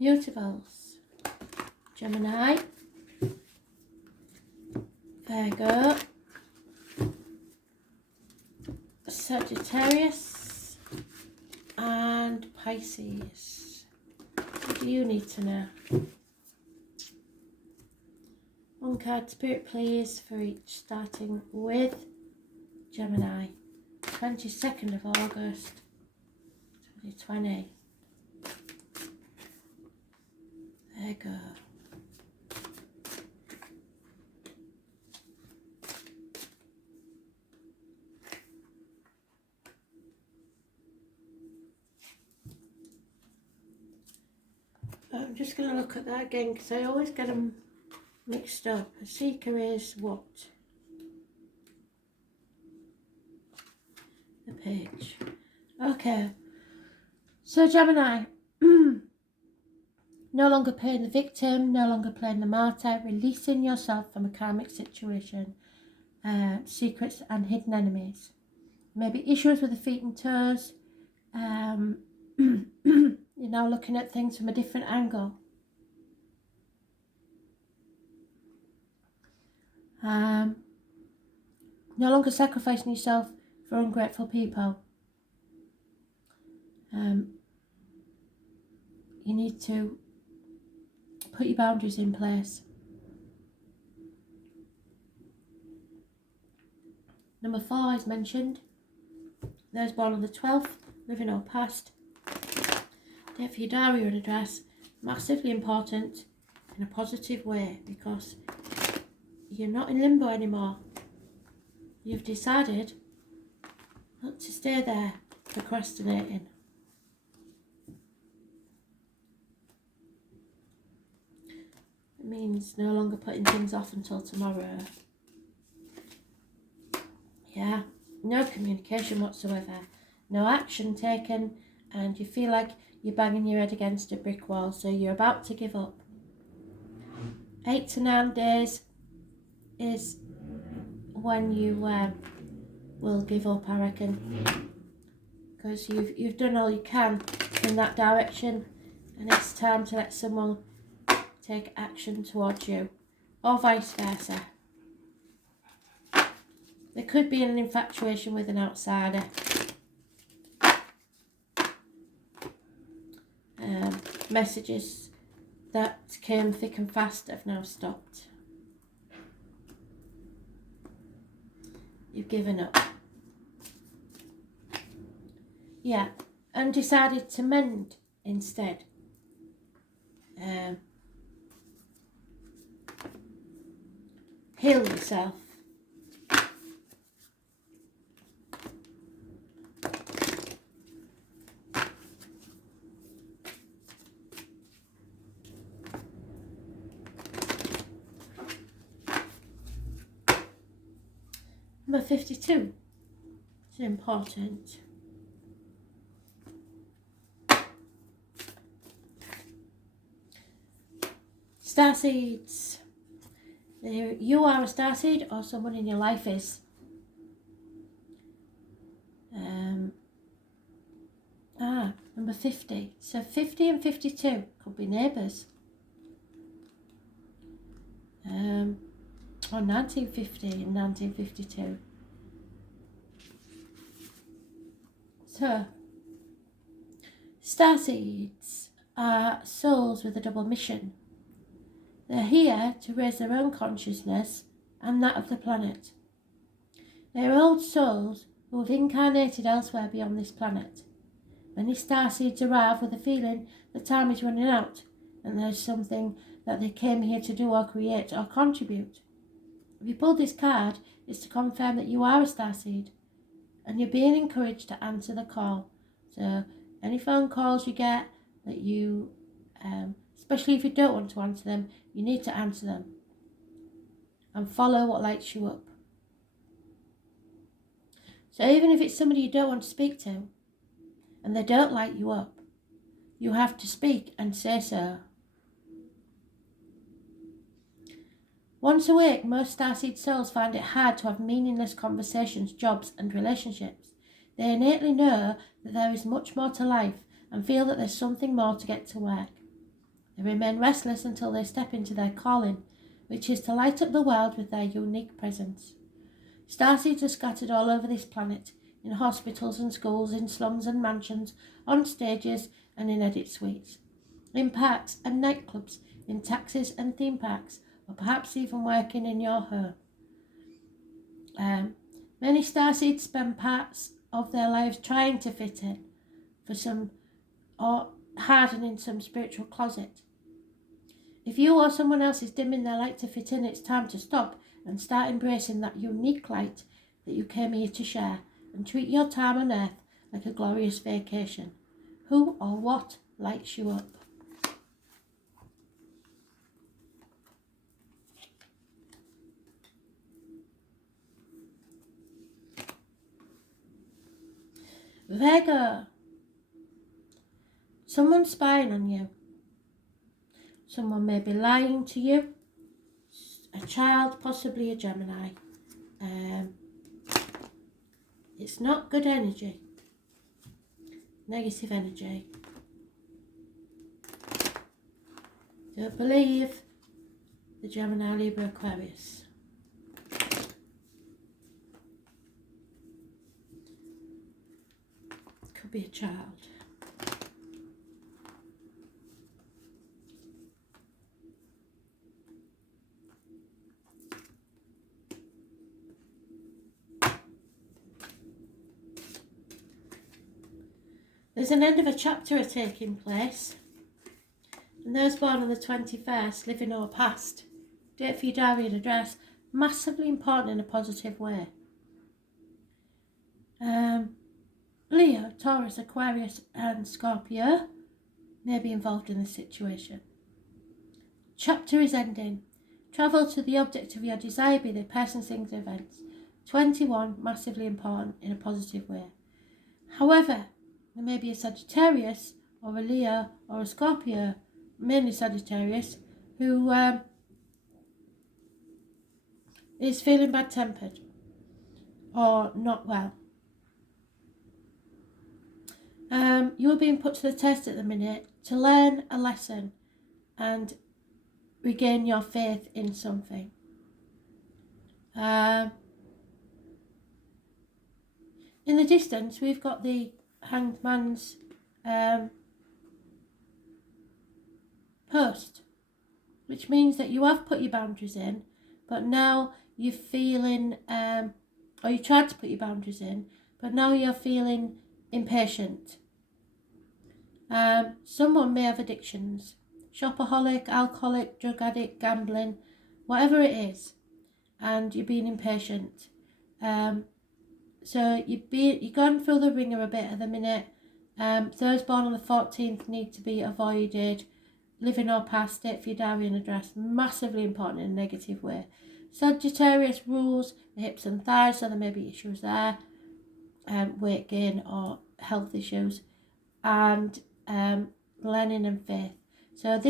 Mutables. Gemini, Virgo, Sagittarius, and Pisces. What do you need to know? One card, Spirit, please, for each, starting with Gemini. 22nd of August, 2020. There you go. I'm just going to look at that again because I always get them mixed up. A seeker is what? The page. Okay. So Gemini, no longer playing the victim, no longer playing the martyr, releasing yourself from a karmic situation, secrets and hidden enemies. Maybe issues with the feet and toes. You're now looking at things from a different angle. No longer sacrificing yourself for ungrateful people. You need to put your boundaries in place. Number 4 is mentioned. Those born on the 12th, living or past. Date for your diary and address. Massively important in a positive way because you're not in limbo anymore. You've decided not to stay there procrastinating. It means no longer putting things off until tomorrow. Yeah, no communication whatsoever, no action taken, and you feel like you're banging your head against a brick wall, so you're about to give up. 8 to 9 days is when you will give up, I reckon, because you've done all you can in that direction, and it's time to let someone take action towards you, or vice versa. There could be an infatuation with an outsider. Messages that came thick and fast have now stopped. You've given up. Yeah, and decided to mend instead. Heal yourself. Number 52 is important. Starseeds. You are a starseed, or someone in your life is. Number 50. So 50 and 52 could be neighbours. Or 1950 and 1952. So, starseeds are souls with a double mission. They're here to raise their own consciousness and that of the planet. They're old souls who have incarnated elsewhere beyond this planet. Many starseeds arrive with a feeling that time is running out and there's something that they came here to do or create or contribute. If you pull this card, it's to confirm that you are a starseed and you're being encouraged to answer the call. So any phone calls you get that you, especially if you don't want to answer them, you need to answer them and follow what lights you up. So even if it's somebody you don't want to speak to and they don't light you up, you have to speak and say so. Once awake, most starseed souls find it hard to have meaningless conversations, jobs and relationships. They innately know that there is much more to life and feel that there's something more to get to work. They remain restless until they step into their calling, which is to light up the world with their unique presence. Starseeds are scattered all over this planet, in hospitals and schools, in slums and mansions, on stages and in edit suites, in parks and nightclubs, in taxis and theme parks, or perhaps even working in your home. Many starseeds spend parts of their lives trying to fit in, or hiding in some spiritual closet. If you or someone else is dimming their light to fit in, it's time to stop and start embracing that unique light that you came here to share, and treat your time on earth like a glorious vacation. Who or what lights you up? Virgo. Someone's spying on you. Someone may be lying to you. A child, possibly a Gemini. It's not good energy. Negative energy. Don't believe the Gemini, Libra, Aquarius. Could be a child. There's an end of a chapter taking place, and those born on the 21st, living or past. Date for your diary and address, massively important in a positive way. Leo, Taurus, Aquarius and Scorpio may be involved in this situation. Chapter is ending. Travel to the object of your desire, be they persons, things, events. 21, massively important in a positive way. However, there may be a Sagittarius or a Leo or a Scorpio, mainly Sagittarius, who is feeling bad-tempered or not well. You are being put to the test at the minute to learn a lesson and regain your faith in something. In the distance, we've got the Hanged Man's post, which means that you have put your boundaries in, but now you're feeling, or you tried to put your boundaries in, but now you're feeling impatient. Someone may have addictions, shopaholic, alcoholic, drug addict, gambling, whatever it is, and you're being impatient. So you're going through the ringer a bit at the minute. Those born on the 14th need to be avoided. Living or past, date for your diary and address, massively important in a negative way. Sagittarius rules the hips and thighs, so there may be issues there, weight gain or health issues, and learning and faith. So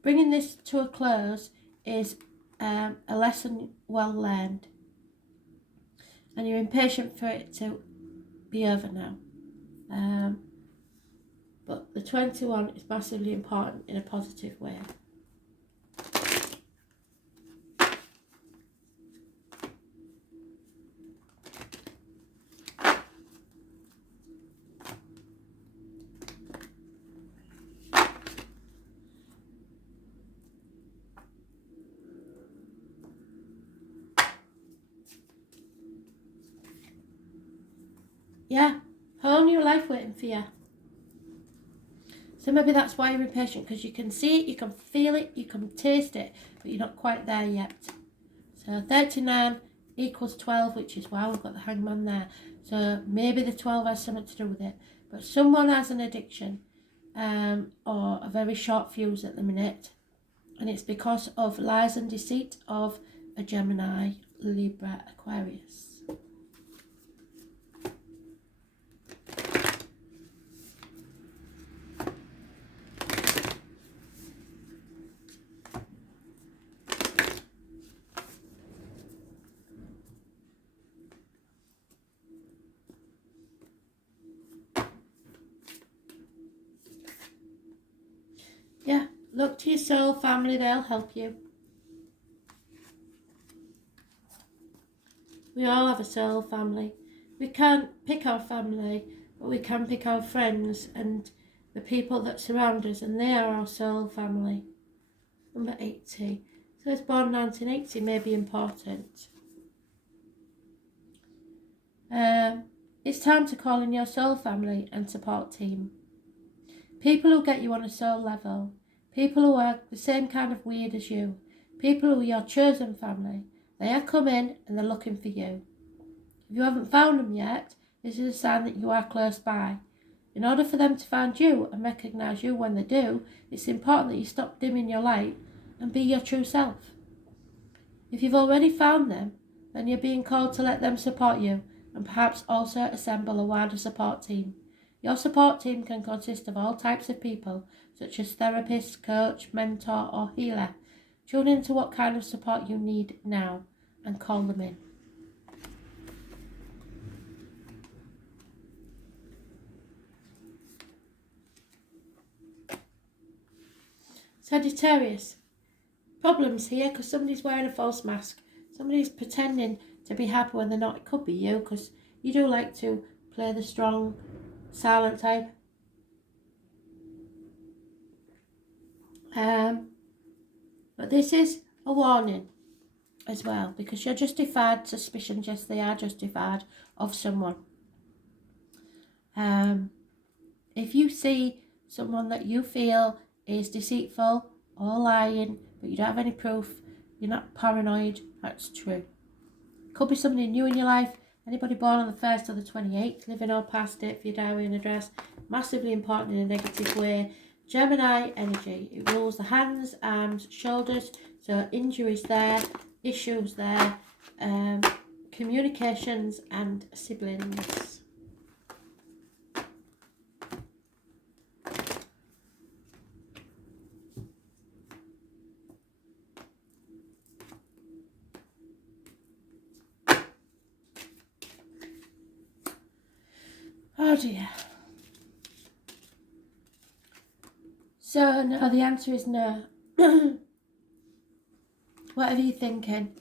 bringing this to a close is a lesson well learned, and you're impatient for it to be over now. But the 21 is massively important in a positive way. Yeah, whole new life waiting for you. So maybe that's why you're impatient, because you can see it, you can feel it, you can taste it, but you're not quite there yet. So 39 equals 12, which is why we've got the hangman there. So maybe the 12 has something to do with it. But someone has an addiction or a very short fuse at the minute, and it's because of lies and deceit of a Gemini, Libra, Aquarius. Look to your soul family, they'll help you. We all have a soul family. We can't pick our family, but we can pick our friends and the people that surround us, and they are our soul family. Number 80. So it's born 1980 may be important. It's time to call in your soul family and support team. People who get you on a soul level. People who are the same kind of weird as you. People who are your chosen family. They are coming and they're looking for you. If you haven't found them yet, this is a sign that you are close by. In order for them to find you and recognise you when they do, it's important that you stop dimming your light and be your true self. If you've already found them, then you're being called to let them support you and perhaps also assemble a wider support team. Your support team can consist of all types of people, such as therapist, coach, mentor or healer. Tune into what kind of support you need now and call them in. Sagittarius. Problems here because somebody's wearing a false mask. Somebody's pretending to be happy when they're not. It could be you because you do like to play the strong, silent type. But this is a warning as well, because your justified suspicions, yes they are justified, of someone. If you see someone that you feel is deceitful or lying, but you don't have any proof, you're not paranoid, that's true. Could be somebody new in your life. Anybody born on the 1st or the 28th, living or past it for your diary and address, massively important in a negative way. Gemini energy, it rules the hands, arms, shoulders, so injuries there, issues there, communications and siblings. Oh dear. So no, the answer is no. Whatever you're thinking,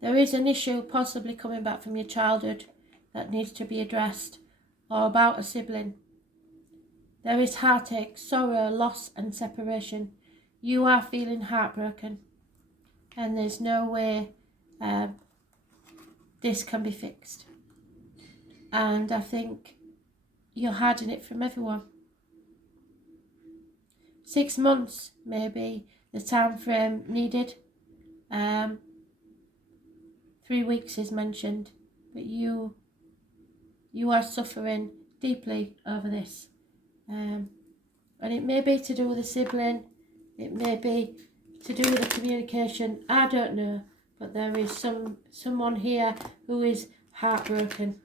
there is an issue possibly coming back from your childhood that needs to be addressed, or about a sibling. There is heartache, sorrow, loss and separation. You are feeling heartbroken and there's no way this can be fixed. And I think you're hiding it from everyone. 6 months maybe the time frame needed. 3 weeks is mentioned, but you are suffering deeply over this. And it may be to do with a sibling, it may be to do with the communication, I don't know, but there is someone here who is heartbroken,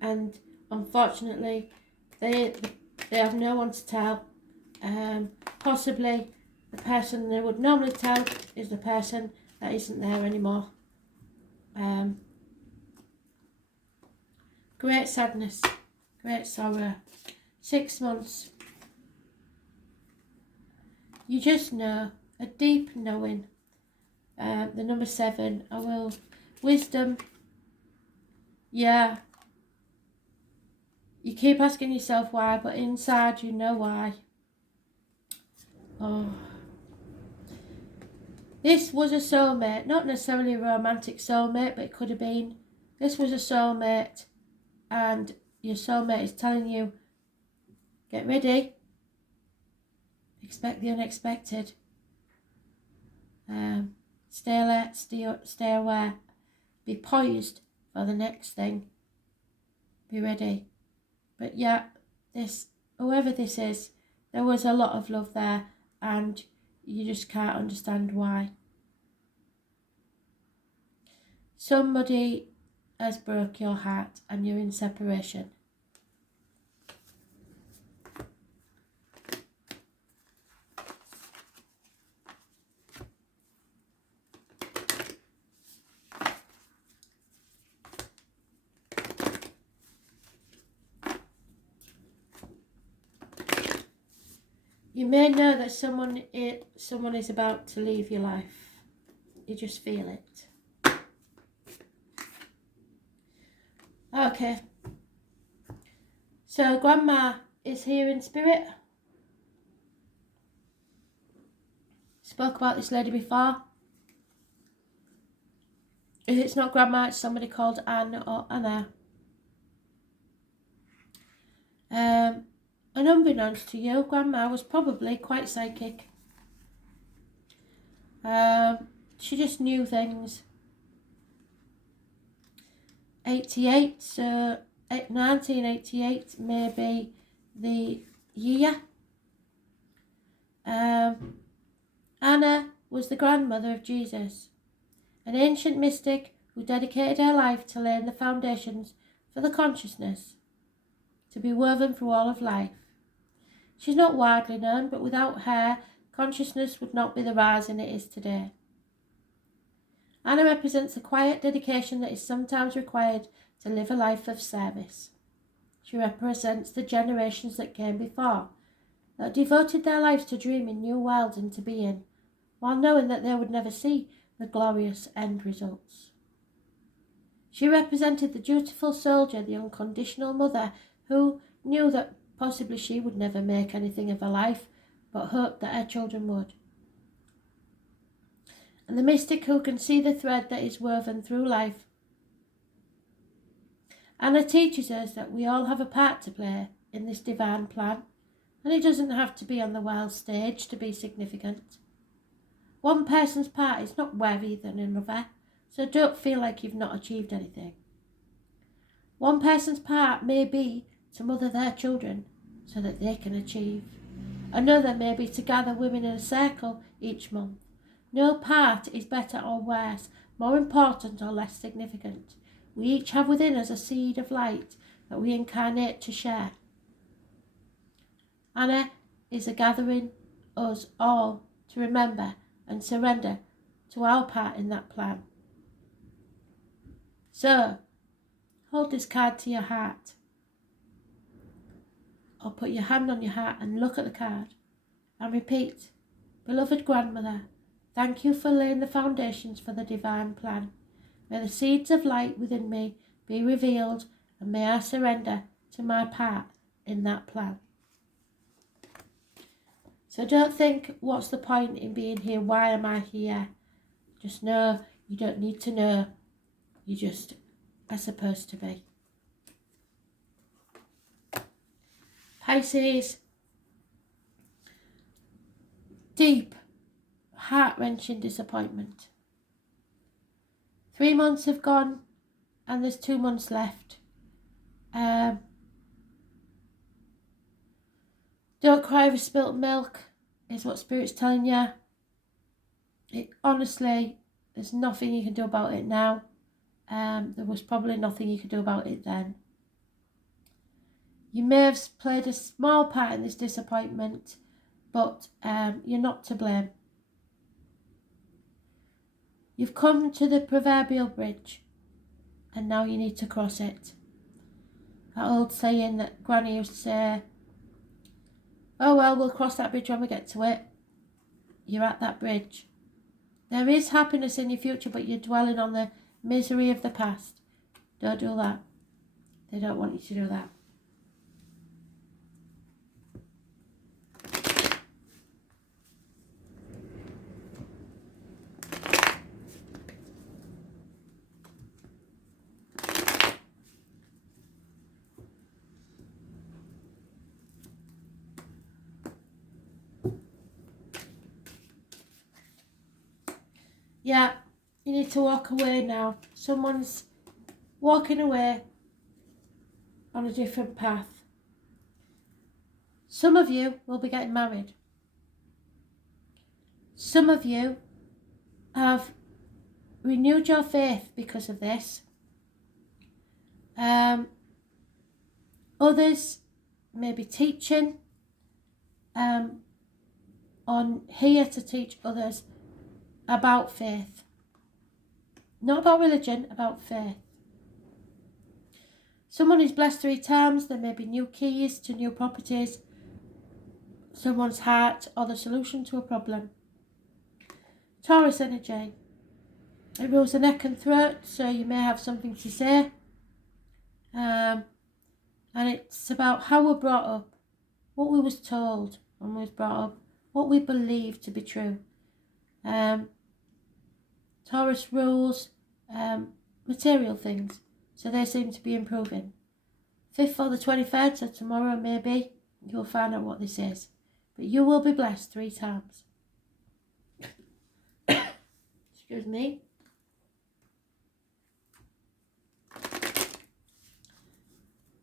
and unfortunately they have no one to tell. Possibly the person they would normally tell is the person that isn't there anymore. Great sadness, great sorrow. 6 months. You just know, a deep knowing. The number 7, wisdom. Yeah. You keep asking yourself why, but inside you know why. Oh. This was a soulmate, not necessarily a romantic soulmate, but it could have been. This was a soulmate, and your soulmate is telling you, get ready, expect the unexpected. Stay alert, stay aware, be poised for the next thing, be ready. But yeah, whoever this is, there was a lot of love there, and you just can't understand why. Somebody has broke your heart and you're in separation. You may know that someone is about to leave your life. You just feel it. Okay. So Grandma is here in spirit. Spoke about this lady before. If it's not Grandma, it's somebody called Anne or Anna. And unbeknownst to you, Grandma was probably quite psychic. She just knew things. 88, so 1988 may be the year. Anna was the grandmother of Jesus, an ancient mystic who dedicated her life to laying the foundations for the consciousness to be woven through all of life. She's not widely known, but without her, consciousness would not be the rising it is today. Anna represents the quiet dedication that is sometimes required to live a life of service. She represents the generations that came before, that devoted their lives to dreaming new worlds into being, while knowing that they would never see the glorious end results. She represented the dutiful soldier, the unconditional mother, who knew that possibly she would never make anything of her life, but hoped that her children would. And the mystic who can see the thread that is woven through life. Anna teaches us that we all have a part to play in this divine plan, and it doesn't have to be on the world stage to be significant. One person's part is not worthy than another, so don't feel like you've not achieved anything. One person's part may be to mother their children so that they can achieve. Another may be to gather women in a circle each month. No part is better or worse, more important or less significant. We each have within us a seed of light that we incarnate to share. Anna is a gathering us all to remember and surrender to our part in that plan. So, hold this card to your heart, or put your hand on your heart and look at the card, and repeat, Beloved Grandmother, thank you for laying the foundations for the divine plan. May the seeds of light within me be revealed, and may I surrender to my part in that plan. So don't think, what's the point in being here? Why am I here? Just know you don't need to know. You just are supposed to be. Pisces. Deep, heart-wrenching disappointment. 3 months have gone and there's 2 months left. Don't cry over spilt milk is what Spirit's telling you. Honestly, there's nothing you can do about it now. There was probably nothing you could do about it then. You may have played a small part in this disappointment, but you're not to blame. You've come to the proverbial bridge, and now you need to cross it. That old saying that Granny used to say, oh well, we'll cross that bridge when we get to it. You're at that bridge. There is happiness in your future, but you're dwelling on the misery of the past. Don't do that. They don't want you to do that. Yeah, you need to walk away now. Someone's walking away on a different path. Some of you will be getting married. Some of you have renewed your faith because of this. Others may be teaching on here to teach others about faith. Not about religion, about faith. Someone is blessed 3 times. There may be new keys to new properties. someone's heart or the solution to a problem. Taurus energy. It rules the neck and throat, so you may have something to say. And it's about how we're brought up, what we was told when we was brought up, what we believe to be true. Taurus rules material things, so they seem to be improving. 5th or the 23rd, so tomorrow maybe, you'll find out what this is. But you will be blessed 3 times. Excuse me.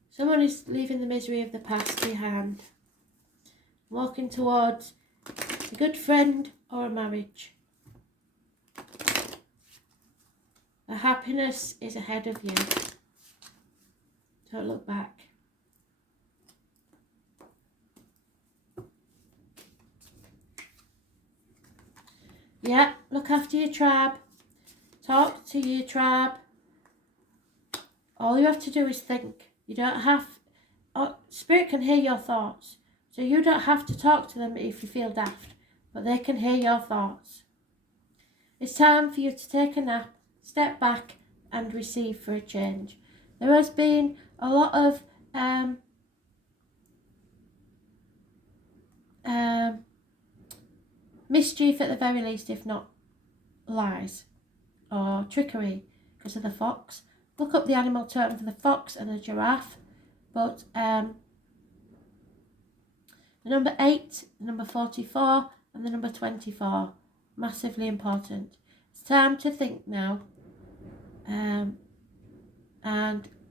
Someone is leaving the misery of the past behind, walking towards a good friend or a marriage. The happiness is ahead of you. Don't look back. Yeah, look after your tribe. Talk to your tribe. All you have to do is think. You don't have... Spirit can hear your thoughts. So you don't have to talk to them if you feel daft. But they can hear your thoughts. It's time for you to take a nap, step back and receive for a change. There has been a lot of mischief at the very least, if not lies or trickery because of the fox. Look up the animal totem for the fox and the giraffe. But the number 8, the number 44 and the number 24, massively important. It's time to think now and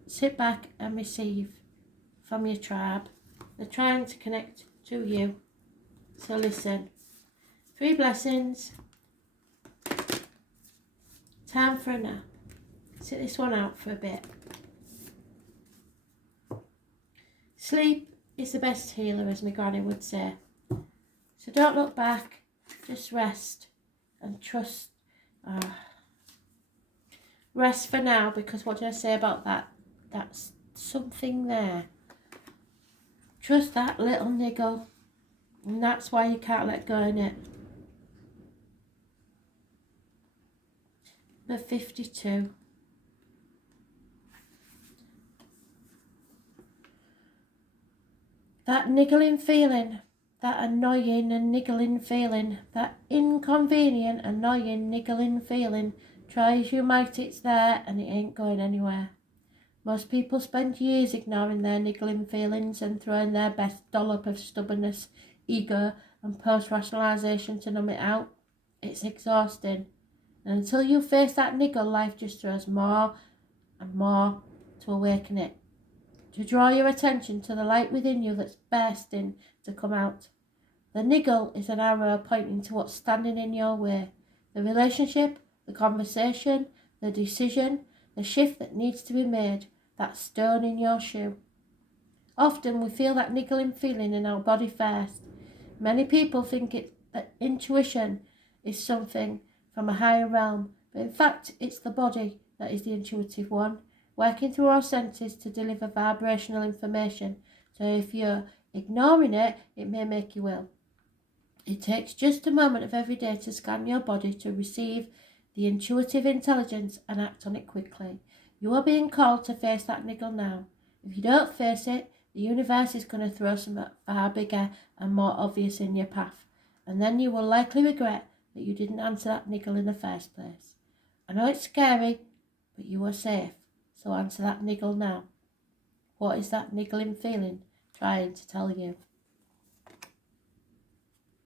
sit back and receive from your tribe. They're trying to connect to you. So listen. 3 blessings. Time for a nap. Sit this one out for a bit. Sleep is the best healer, as my granny would say. So don't look back. Just rest and trust. Rest for now, because what did I say about that? That's something there. Trust that little niggle. And that's why you can't let go in it. Number 52. That niggling feeling, that annoying and niggling feeling, that inconvenient, annoying, niggling feeling, try as you might, it's there and it ain't going anywhere. Most people spend years ignoring their niggling feelings and throwing their best dollop of stubbornness, ego and post-rationalisation to numb it out. It's exhausting. And until you face that niggle, life just throws more and more to awaken it. To draw your attention to the light within you that's bursting to come out. The niggle is an arrow pointing to what's standing in your way. The relationship, the conversation, the decision, the shift that needs to be made, that stone in your shoe. Often we feel that niggling feeling in our body first. Many people think that intuition is something from a higher realm, but in fact it's the body that is the intuitive one, working through our senses to deliver vibrational information. So if you're ignoring it, it may make you ill. It takes just a moment of every day to scan your body to receive the intuitive intelligence and act on it quickly. You are being called to face that niggle now. If you don't face it, the universe is going to throw something far bigger and more obvious in your path. And then you will likely regret that you didn't answer that niggle in the first place. I know it's scary, but you are safe. So answer that niggle now. What is that niggling feeling trying to tell you?